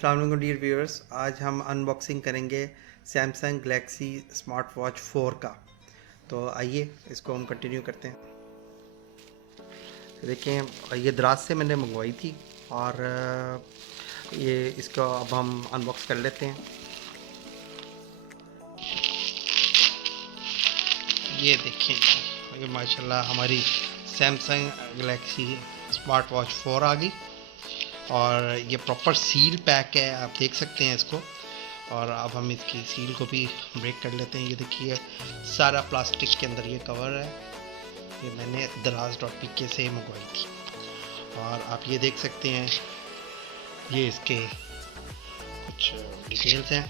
अस्सलाम वालेकुम dear viewers. आज हम अनबॉक्सिंग करेंगे सैमसंग गैलेक्सी स्मार्ट वॉच 4 का। तो आइए इसको हम कंटिन्यू करते हैं। देखें, ये दराज से मैंने मंगवाई थी और ये इसको अब हम अनबॉक्स कर लेते हैं। ये देखें, ये माशाल्लाह हमारी सैमसंग गैलेक्सी स्मार्ट वॉच 4 आ गई और ये प्रॉपर सील पैक है, आप देख सकते हैं इसको। और अब हम इसकी सील को भी ब्रेक कर लेते हैं। ये देखिए, सारा प्लास्टिक के अंदर ये कवर है। ये मैंने दराज.pk से मंगवाई थी और आप ये देख सकते हैं, ये इसके कुछ डिटेल्स हैं।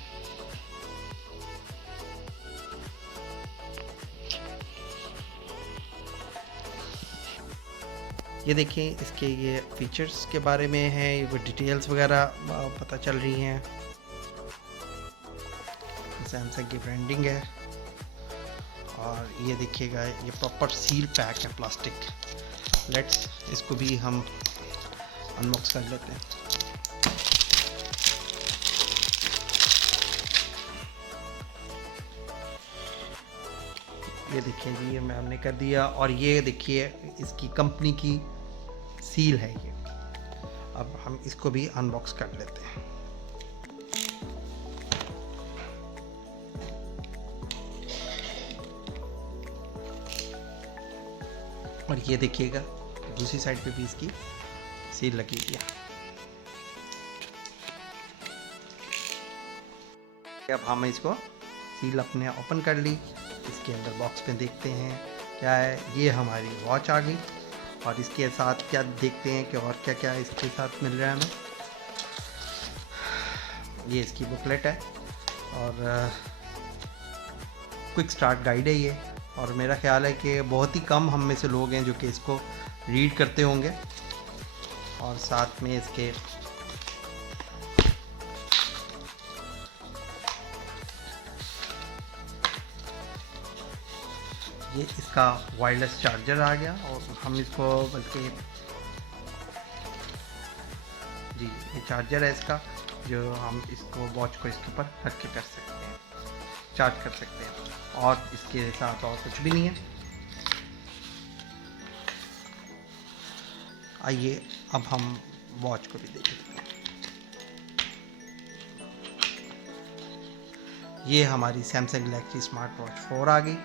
ये देखिए, इसके ये फीचर्स के बारे में है, ये वो डिटेल्स वगैरह पता चल रही हैं। सैमसंग की ब्रांडिंग है और ये देखिएगा, ये प्रॉपर सील पैक है प्लास्टिक। लेट्स इसको भी हम अनबॉक्स कर लेते हैं। ये देखिए जी, ये हमने कर दिया और ये देखिए इसकी कंपनी की सील है ये। अब हम इसको भी अनबॉक्स कर लेते हैं। और ये देखिएगा, दूसरी साइड पे भी इसकी सील लगी हुई है। अब हम इसको सील अपने ओपन कर ली। इसके अंदर बॉक्स में देखते हैं क्या है। ये हमारी वॉच आ गई और इसके साथ क्या देखते हैं कि और क्या क्या इसके साथ मिल रहा है हमें। ये इसकी बुकलेट है और क्विक स्टार्ट गाइड है ये। और मेरा ख्याल है कि बहुत ही कम हम में से लोग हैं जो कि इसको रीड करते होंगे। और साथ में इसके ये इसका वायरलेस चार्जर आ गया और हम इसको बल्कि जी, ये चार्जर है इसका, जो हम इसको वॉच को इसके ऊपर रख के कर सकते हैं, चार्ज कर सकते हैं। और इसके साथ और कुछ भी नहीं है। आइए अब हम वॉच को भी देख लेते हैं। ये हमारी सैमसंग गैलेक्सी स्मार्ट वॉच 4 आ गई।